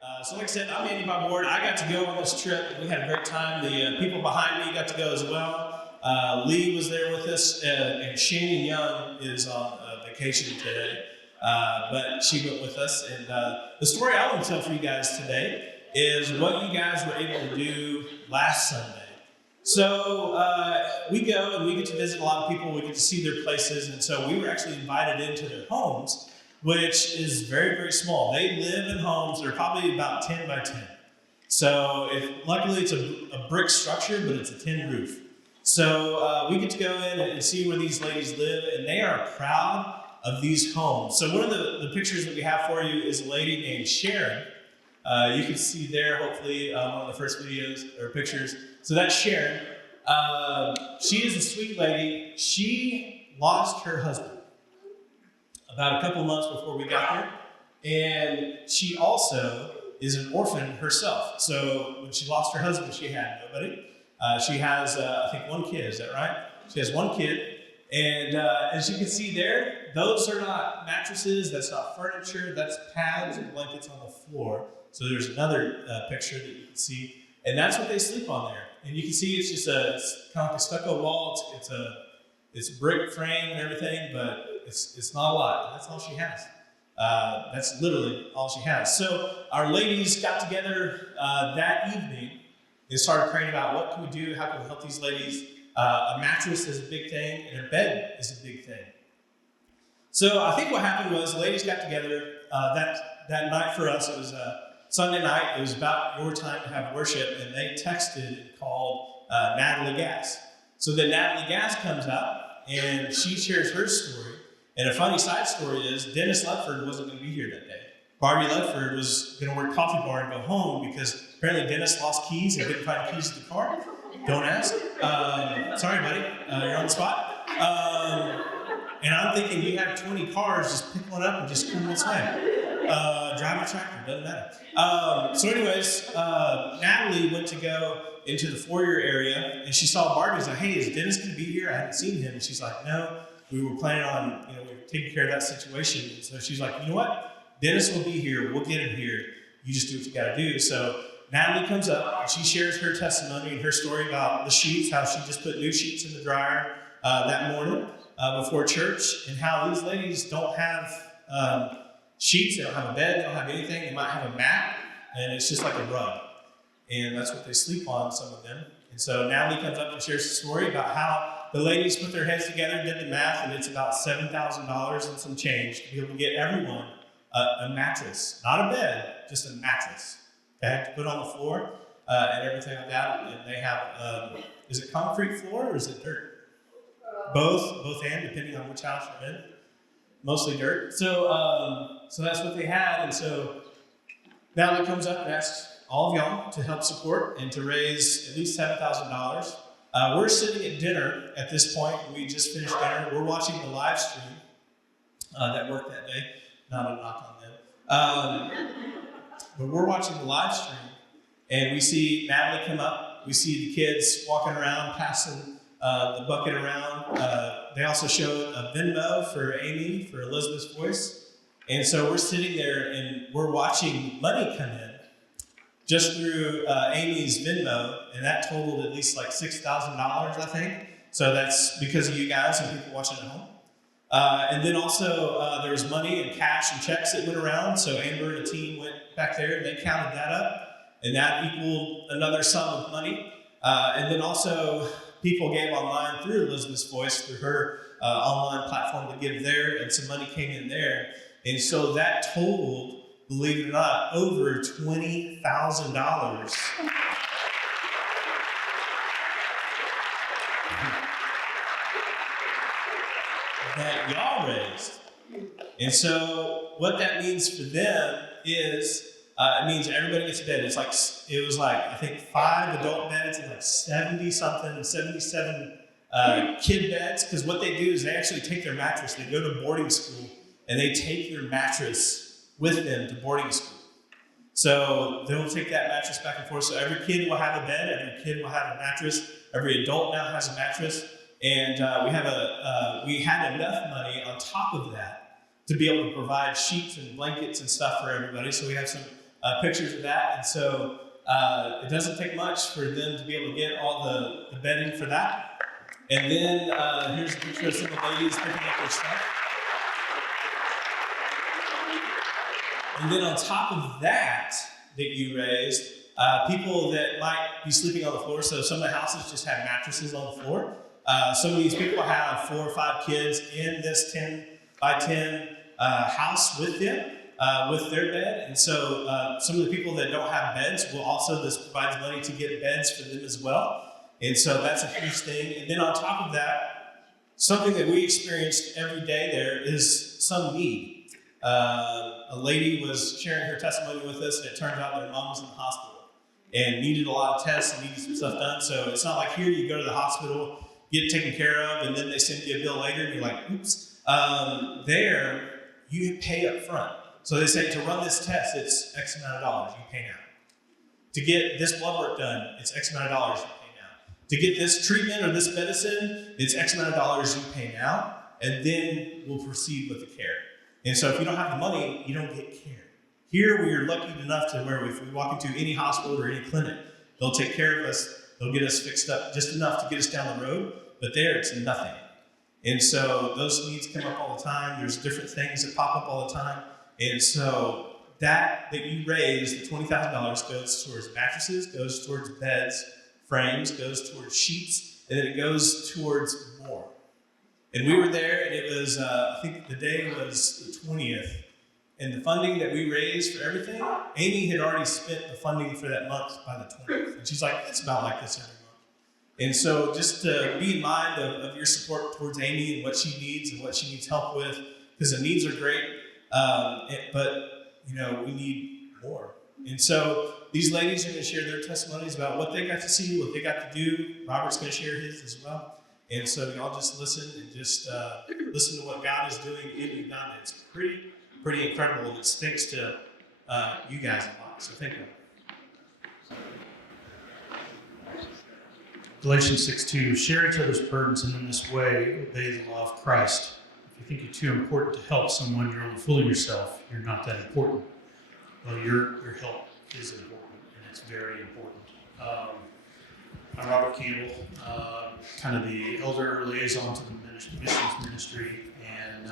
So like I said, I'm Andy by board. I got to go on this trip. We had a great time. The people behind me got to go as well. Lee was there with us, and Shannon Young is on vacation today, but she went with us. And the story I want to tell for you guys today is what you guys were able to do last Sunday. So we go and we get to visit a lot of people. We get to see their places, and so we were actually invited into their homes, which is very, very small. They live in homes that are probably about 10 by 10. So luckily it's a brick structure, but it's a tin roof. So we get to go in and see where these ladies live, and they are proud of these homes. So one of the pictures that we have for you is a lady named Sharon. You can see there, hopefully, one of the first videos or pictures. So that's Sharon. She is a sweet lady. She lost her husband about a couple months before we got there. And she also is an orphan herself. So when she lost her husband, she had nobody. She has, I think, one kid. Is that right? She has one kid. And as you can see there, those are not mattresses. That's not furniture. That's pads and blankets on the floor. So there's another picture that you can see. And that's what they sleep on there. And you can see it's just it's kind of like a stucco wall. It's a brick frame and everything, but it's not a lot. That's all she has. That's literally all she has. So our ladies got together that evening and started praying about what can we do, how can we help these ladies. A mattress is a big thing, and a bed is a big thing. So I think what happened was the ladies got together that night for us. It was Sunday night. It was about your time to have worship, and they texted and called Natalie Gass. So then Natalie Gass comes up, and she shares her story. And a funny side story is Dennis Ledford wasn't going to be here that day. Barbie Ledford was going to work coffee bar and go home because apparently Dennis lost keys and didn't find keys to the car. Don't ask. Sorry, buddy. You're on the spot. And I'm thinking you have 20 cars, just pick one up and just come this way. Drive a tractor, doesn't matter. So anyways, Natalie went to go into the foyer area, and she saw Barbie. She's like, hey, is Dennis going to be here? I hadn't seen him. And she's like, no, we were planning on, we were taking care of that situation. And so she's like, you know what? Dennis will be here. We'll get him here. You just do what you got to do. So Natalie comes up, and she shares her testimony and her story about the sheets, how she just put new sheets in the dryer that morning before church, and how these ladies don't have sheets, they don't have a bed, they don't have anything. They might have a mat, and it's just like a rug. And that's what they sleep on, some of them. And so Natalie comes up and shares the story about how the ladies put their heads together, did the math, and it's about $7,000 and some change to be able to get everyone a mattress. Not a bed, just a mattress. Okay, to put on the floor and everything like that. And they have, is it concrete floor or is it dirt? Both and, depending on which house you're in. Mostly dirt. So that's what they had. And so Natalie comes up and asks all of y'all to help support and to raise at least $7,000. We're sitting at dinner at this point. We just finished dinner. We're watching the live stream that worked that day. Not a knock on them. But we're watching the live stream, and we see Natalie come up. We see the kids walking around, passing the bucket around. They also showed a Venmo for Amy, for Elizabeth's voice. And so we're sitting there, and we're watching money come in just through Amy's Venmo, and that totaled at least like $6,000, I think. So that's because of you guys and people watching at home. And then also there was money and cash and checks that went around. So Amber and the team went back there and they counted that up, and that equaled another sum of money. And then also people gave online through Elizabeth's voice, through her online platform to give there, and some money came in there. And so that totaled, believe it or not, over $20,000. That y'all raised. And so what that means for them is it means everybody gets a bed. It was like I think 5 adult beds and like 77 kid beds, because what they do is they actually take their mattress, they go to boarding school, and they take their mattress with them to boarding school. So they'll take that mattress back and forth. So every kid will have a bed, every kid will have a mattress, every adult now has a mattress. And we had enough money on top of that to be able to provide sheets and blankets and stuff for everybody. So we have some pictures of that. And so it doesn't take much for them to be able to get all the bedding for that. And then here's a picture of some of the ladies picking up their stuff. And then on top of that you raised, people that might be sleeping on the floor. So some of the houses just have mattresses on the floor. Some of these people have 4 or 5 kids in this 10 by 10 house with them, with their bed. And so some of the people that don't have beds will also, this provides money to get beds for them as well. And so that's a huge thing. And then on top of that, something that we experienced every day there is some need. A lady was sharing her testimony with us, and it turns out their mom was in the hospital and needed a lot of tests and needed some stuff done. So it's not like here you go to the hospital, get it taken care of, and then they send you a bill later, and you're like, oops. There, you pay up front. So they say to run this test, it's X amount of dollars you pay now. To get this blood work done, it's X amount of dollars you pay now. To get this treatment or this medicine, it's X amount of dollars you pay now, and then we'll proceed with the care. And so if you don't have the money, you don't get care. Here we are lucky enough to where if we walk into any hospital or any clinic, they'll take care of us, they'll get us fixed up just enough to get us down the road, but there it's nothing. And so those needs come up all the time. There's different things that pop up all the time. And so that you raise, the $20,000 goes towards mattresses, goes towards beds, frames, goes towards sheets, and then it goes towards more. And we were there, and it was, I think the day was the 20th. And the funding that we raised for everything, Amy had already spent the funding for that month by the 20th. And she's like, it's about like this every month. And so just to be in mind of your support towards Amy and what she needs and what she needs help with, because the needs are great, but we need more. And so these ladies are going to share their testimonies about what they got to see, what they got to do. Robert's going to share his as well. And so y'all just listen and just listen to what God is doing in Uganda. It's pretty incredible, and it's thanks to you guys a lot. So thank you. Galatians 6:2, share each other's burdens, and in this way obey the law of Christ. If you think you're too important to help someone, you're only fooling yourself. You're not that important. Well, your help is important, and it's very important. I'm Robert Campbell, kind of the elder liaison to the missions ministry, and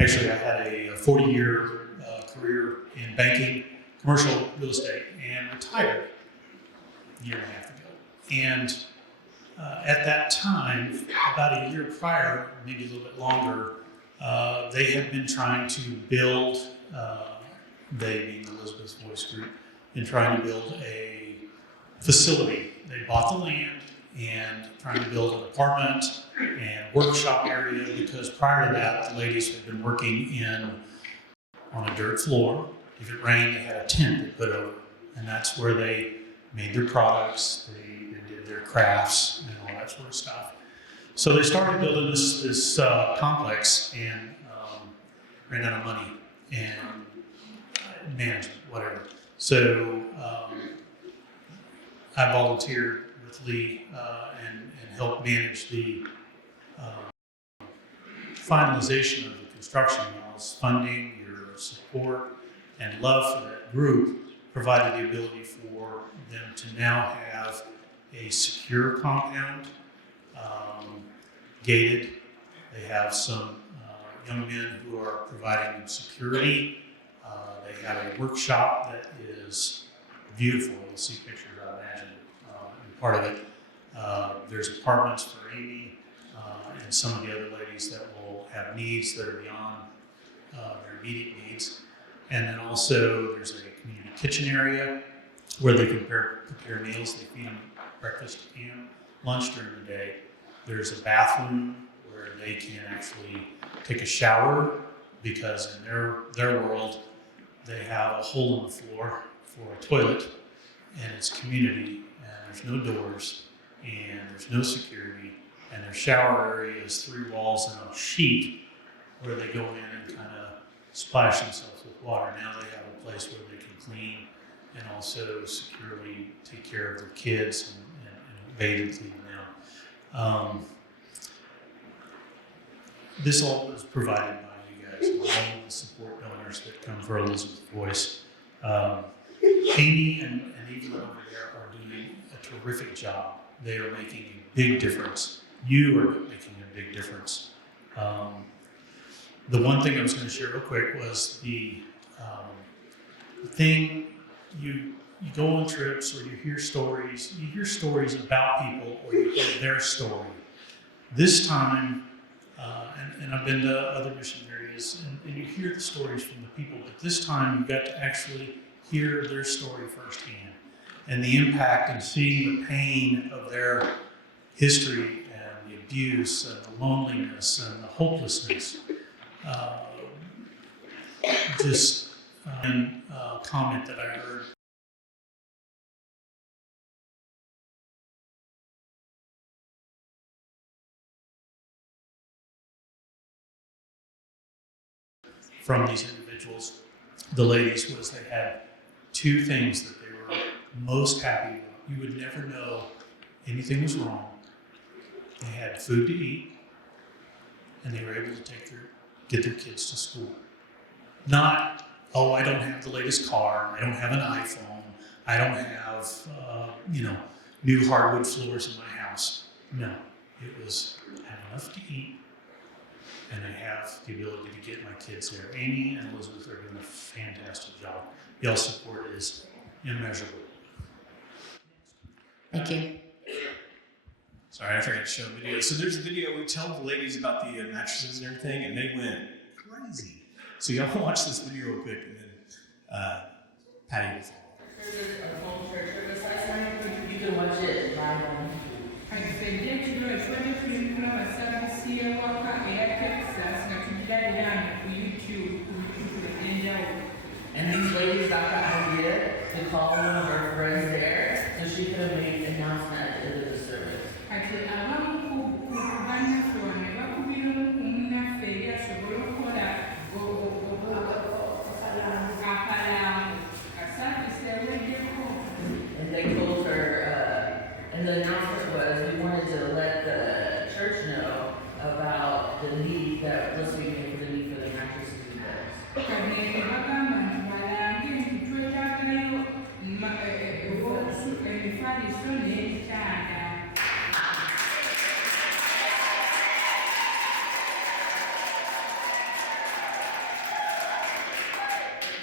actually I had a 40-year career in banking, commercial real estate, and retired a year and a half ago. And at that time, about a year prior, maybe a little bit longer, they had been trying to build, they being Elizabeth's Voice Group, been trying to build a facility. They bought the land and trying to build an apartment and workshop area, because prior to that, the ladies had been working on a dirt floor. If it rained, they had a tent they put over, and that's where they made their products, they did their crafts and all that sort of stuff. So they started building this complex and ran out of money and management, whatever. So I volunteered with Lee and helped manage the finalization of the construction. Y'all's funding, your support, and love for that group provided the ability for them to now have a secure compound, gated. They have some young men who are providing them security. They have a workshop that is beautiful. You'll see pictures, I imagine, and part of it. There's apartments for Amy and some of the other ladies that will have needs that are beyond their immediate needs. And then also there's a community kitchen area where they can prepare meals. They feed them breakfast and lunch during the day. There's a bathroom where they can actually take a shower, because in their world, they have a hole in the floor for a toilet, and it's community, and there's no doors, and there's no security, and their shower area is 3 walls and a sheet where they go in and kind of splash themselves with water. Now they have a place where they can clean and also securely take care of their kids and bathe and clean them. This all was provided by you guys, all the support donors that come for Elizabeth's Voice. Amy and Evelyn over there are doing a terrific job. They are making a big difference. You are making a big difference. The one thing I was going to share real quick was the thing you go on trips or you hear stories about people or you hear their story. This time, and I've been to other mission areas, and you hear the stories from the people, but this time you got to actually hear their story firsthand and the impact and seeing the pain of their history and the abuse and the loneliness and the hopelessness. Just a comment that I heard from these individuals, the ladies, was they had two things that they were most happy about. You would never know anything was wrong. They had food to eat, and they were able to get their kids to school. Not, oh, I don't have the latest car, I don't have an iPhone, I don't have, new hardwood floors in my house. No, it was, I have enough to eat, and I have the ability to get my kids there. Amy and Elizabeth are doing a fantastic job. Y'all's support is immeasurable. Thank you. Sorry, I forgot to show a video. So there's a video, we tell the ladies about the mattresses and everything, and they went crazy. So y'all watch this video real quick, and then Patty will follow. A home church service last night. You can watch it live on and these ladies got the idea to call one of our friends there so she could have made an announcement at the end of the service. And they told her, and the announcement was we wanted to let the church know about the need that was being for the need for the mattresses and beds.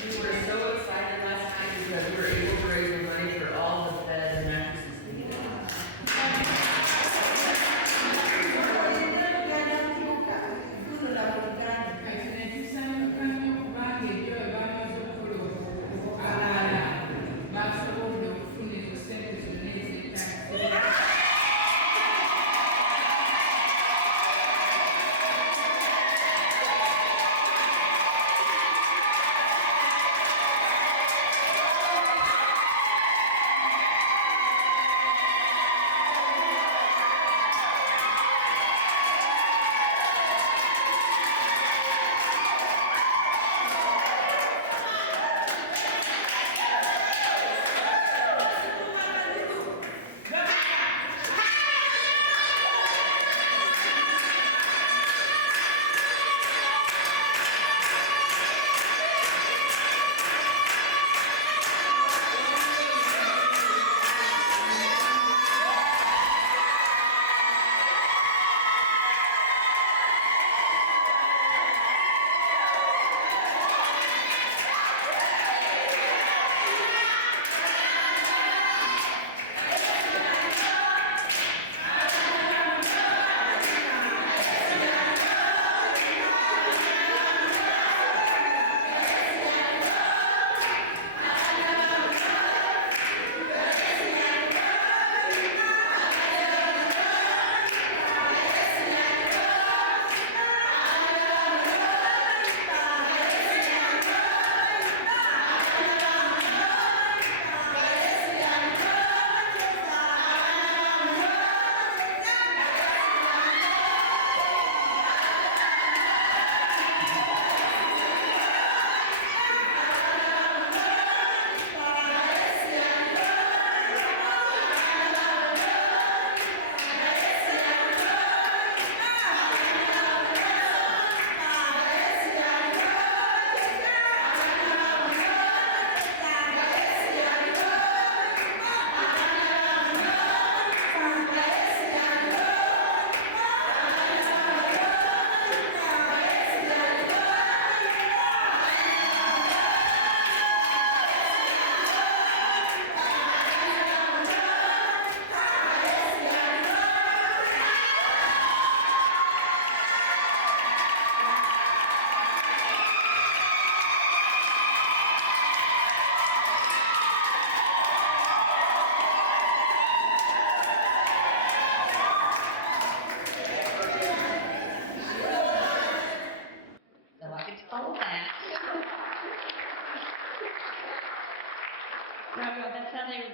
We were so excited last night because we were able to raise the money for all the beds and mattresses needed.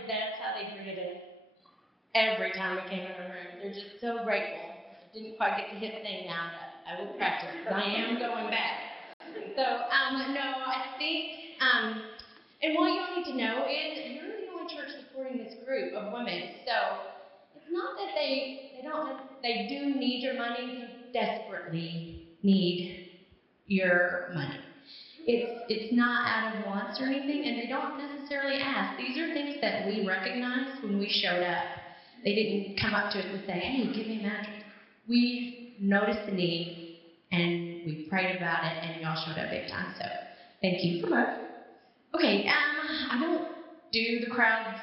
that's how they greeted us every time we came in the room. They're just so grateful. I didn't quite get the hip thing down, but I will practice because I am going back. So, no, I think, and what you all need to know is you're the only church supporting this group of women. So it's not that they do need your money, they desperately need your money. It's not out of wants or anything, and they don't necessarily ask. These are things that we recognized when we showed up. They didn't come up to us and say, hey, give me a mattress. We noticed the need, and we prayed about it, and y'all showed up big time. So thank you for that. Okay, I don't do the crowd,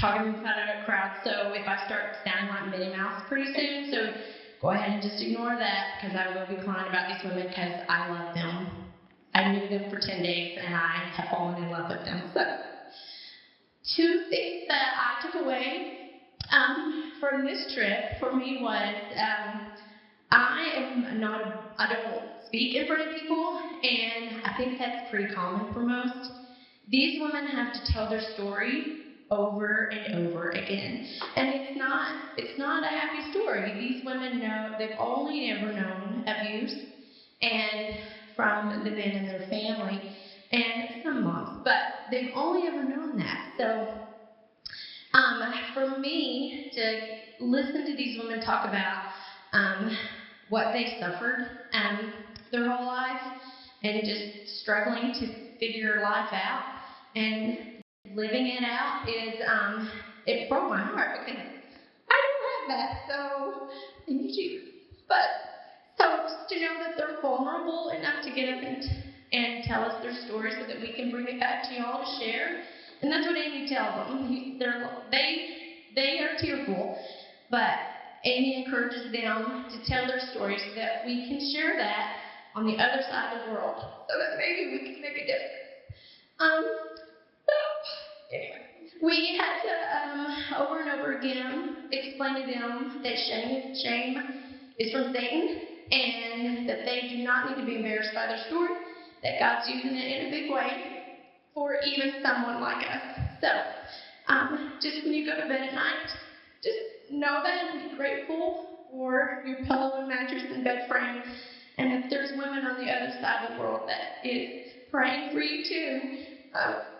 talking in front of a crowd, so if I start sounding like Minnie Mouse pretty soon, so go ahead and just ignore that, because I will be crying about these women, because I love them. I knew them for 10 days, and I have fallen in love with them. So, two things that I took away from this trip for me was I don't speak in front of people, and I think that's pretty common for most. These women have to tell their story over and over again, and it's not a happy story. These women know they've only ever known abuse and from the men in their family and some moms, but they've only ever known that. So for me to listen to these women talk about what they suffered their whole life and just struggling to figure life out and living it out is it broke my heart because I don't have that. So thank you, Jesus. But so just to know that they're vulnerable enough to get up and tell us their story so that we can bring it back to y'all to share. And that's what Amy tells them. They are tearful, but Amy encourages them to tell their story so that we can share that on the other side of the world so that maybe we can make a difference. So anyway, we had to over and over again explain to them that shame is from Satan, and that they do not need to be embarrassed by their story, that God's using it in a big way for even someone like us. So, just when you go to bed at night, just know that and be grateful for your pillow and mattress and bed frame, and that there's women on the other side of the world that is praying for you too,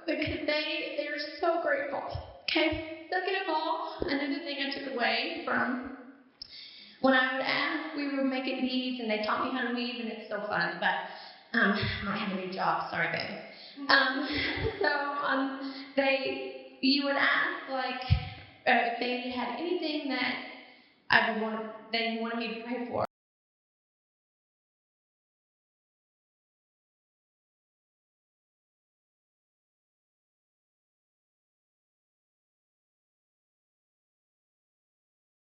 because they're so grateful. Okay, second of all, another thing I took away from when I would ask, we were making beads, and they taught me how to weave, and it's so fun, but I might have a new job, sorry, babe. You would ask, like, if they had anything that they wanted me to pray for.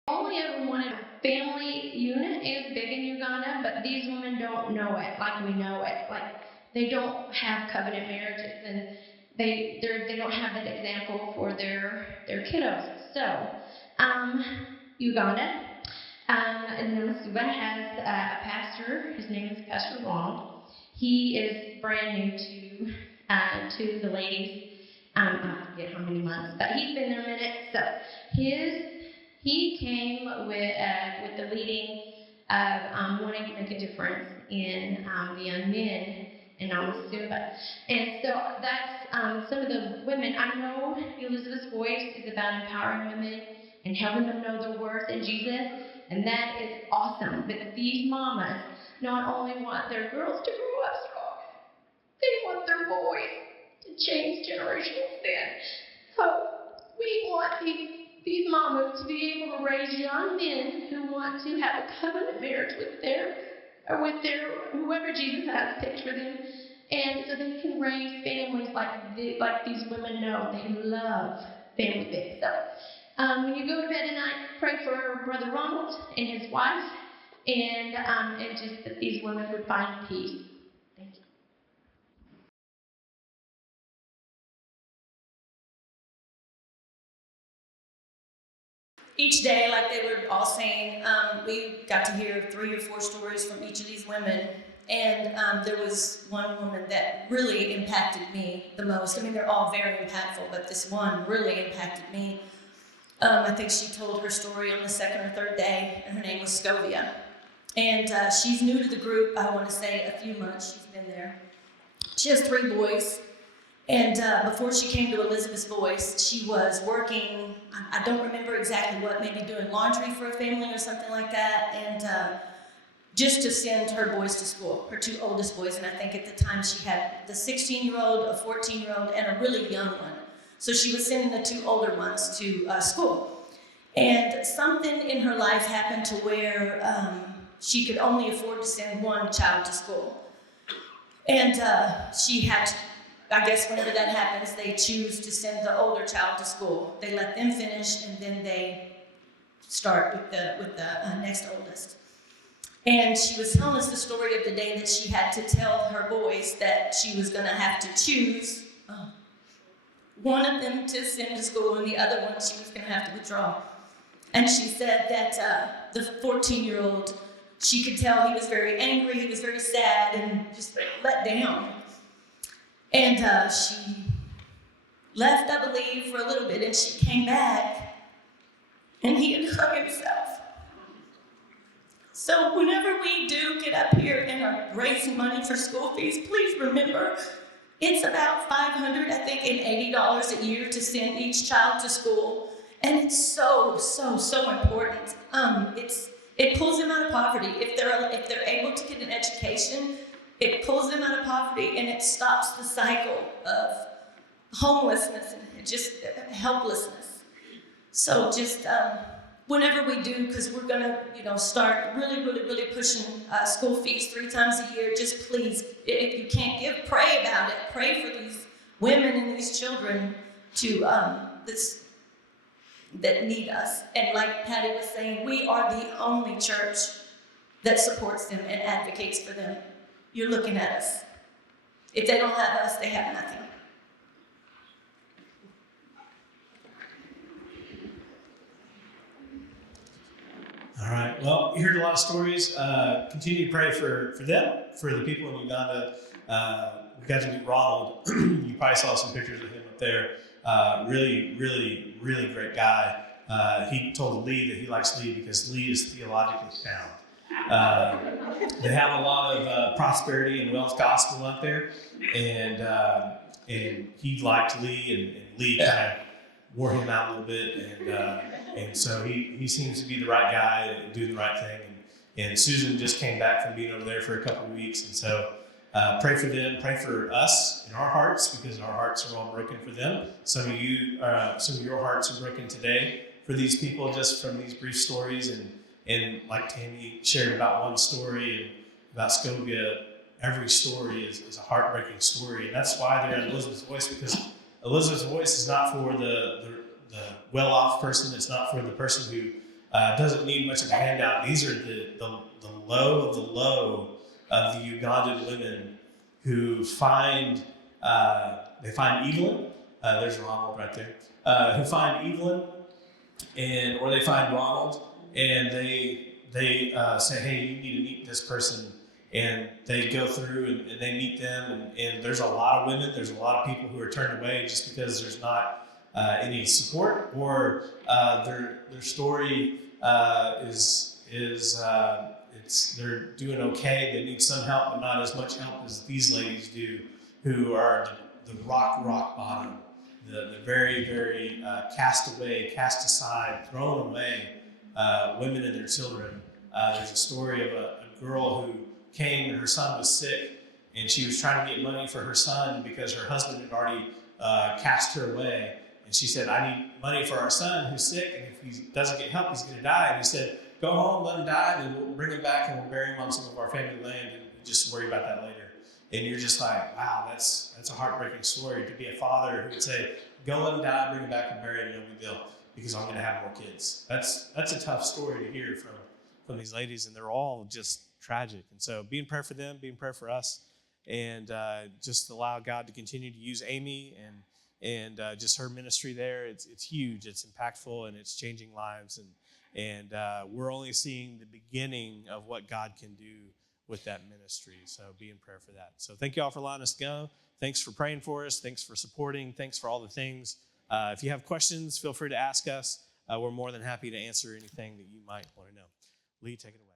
Only ever wanted a family unit is big in Uganda, but these women don't know it like we know it. Like, they don't have covenant marriages, and they don't have that example for their kiddos. So, Uganda, Namasuba has a pastor. His name is Pastor Ronald. He is brand new to the ladies. I forget how many months, but he's been there a minute. So he came with the leading of wanting to make a difference in the young men in Namasuba. And so that's some of the women. I know Elizabeth's voice is about empowering women and helping them know their worth in Jesus, and that is awesome. But these mamas not only want their girls to grow up strong, they want their boys to change generational sin. So we want these mamas to be able to raise young men who want to have a covenant marriage with their whoever Jesus has picked for them, and so they can raise families like these women know. They love family big. So when you go to bed at night, pray for Brother Ronald and his wife, and just that these women would find peace. Thank you. Each day, like they were all saying, we got to hear 3 or 4 stories from each of these women, And there was one woman that really impacted me the most. I mean, they're all very impactful, but this one really impacted me. I think she told her story on the second or third day, and her name was Scovia. And she's new to the group, I want to say a few months she's been there. She has 3 boys. And before she came to Elizabeth's Voice, she was working, I don't remember exactly what, maybe doing laundry for a family or something like that, and just to send her boys to school, her 2 oldest boys. And I think at the time she had the 16-year-old, a 14-year-old, and a really young one. So she was sending the 2 older ones to school. And something in her life happened to where she could only afford to send one child to school. And she had to, I guess whenever that happens, they choose to send the older child to school. They let them finish, and then they start with the next oldest. And she was telling us the story of the day that she had to tell her boys that she was going to have to choose one of them to send to school, and the other one she was going to have to withdraw. And she said that the 14-year-old, she could tell he was very angry, he was very sad, and just let down. And she left, I believe, for a little bit, and she came back, and he had hung himself. So whenever we do get up here and are raising money for school fees, please remember, it's about $500, I think, and $80 a year to send each child to school. And it's so, so, so important. It pulls them out of poverty. If they're able to get an education, it pulls them out of poverty, and it stops the cycle of homelessness and just helplessness. So just whenever we do, because we're going to start really, really, really pushing school fees 3 times a year, just please, if you can't give, pray about it. Pray for these women and these children that need us. And like Patty was saying, we are the only church that supports them and advocates for them. You're looking at us. If they don't have us, they have nothing. All right. Well, you heard a lot of stories. Continue to pray for them, for the people in Uganda. We got to meet Ronald. You probably saw some pictures of him up there. Really, really, really great guy. He told Lee that he likes Lee because Lee is theologically sound. They have a lot of prosperity and wealth gospel out there, and he liked Lee, and Lee kind of wore him out a little bit, and so he seems to be the right guy and do the right thing. And Susan just came back from being over there for a couple of weeks, and so pray for them, pray for us in our hearts, because our hearts are all broken for them. Some of your hearts are broken today for these people, just from these brief stories, and like Tammy shared about one story and about Scovia, every story is a heartbreaking story, and that's why they're in Elizabeth's Voice, because Elizabeth's Voice is not for the well-off person. It's not for the person who doesn't need much of a handout. These are the low of the low of the Ugandan women who find Evelyn. There's Ronald right there. Who find Evelyn, or they find Ronald, and they say, hey, you need to meet this person. And they go through and they meet them, and there's a lot of women, there's a lot of people who are turned away just because there's not any support, or their story they're doing okay. They need some help, but not as much help as these ladies do, who are the rock bottom, the very, very cast away, cast aside, thrown away women and their children. There's a story of a girl who came and her son was sick, and she was trying to get money for her son because her husband had already cast her away. And she said, I need money for our son who's sick, and if he doesn't get help, he's going to die. And he said, go home, let him die, and then we'll bring him back and we'll bury him on some of our family land, and just worry about that later. And you're just like, wow, that's a heartbreaking story to be a father who would say, go let him die, bring him back and bury him, no big deal, because I'm going to have more kids. That's a tough story to hear from these ladies, and they're all just tragic. And so be in prayer for them, be in prayer for us, and just allow God to continue to use Amy and just her ministry there. It's huge, it's impactful, and it's changing lives. And we're only seeing the beginning of what God can do with that ministry. So be in prayer for that. So thank you all for allowing us to go. Thanks for praying for us. Thanks for supporting. Thanks for all the things. If you have questions, feel free to ask us. We're more than happy to answer anything that you might want to know. Lee, take it away.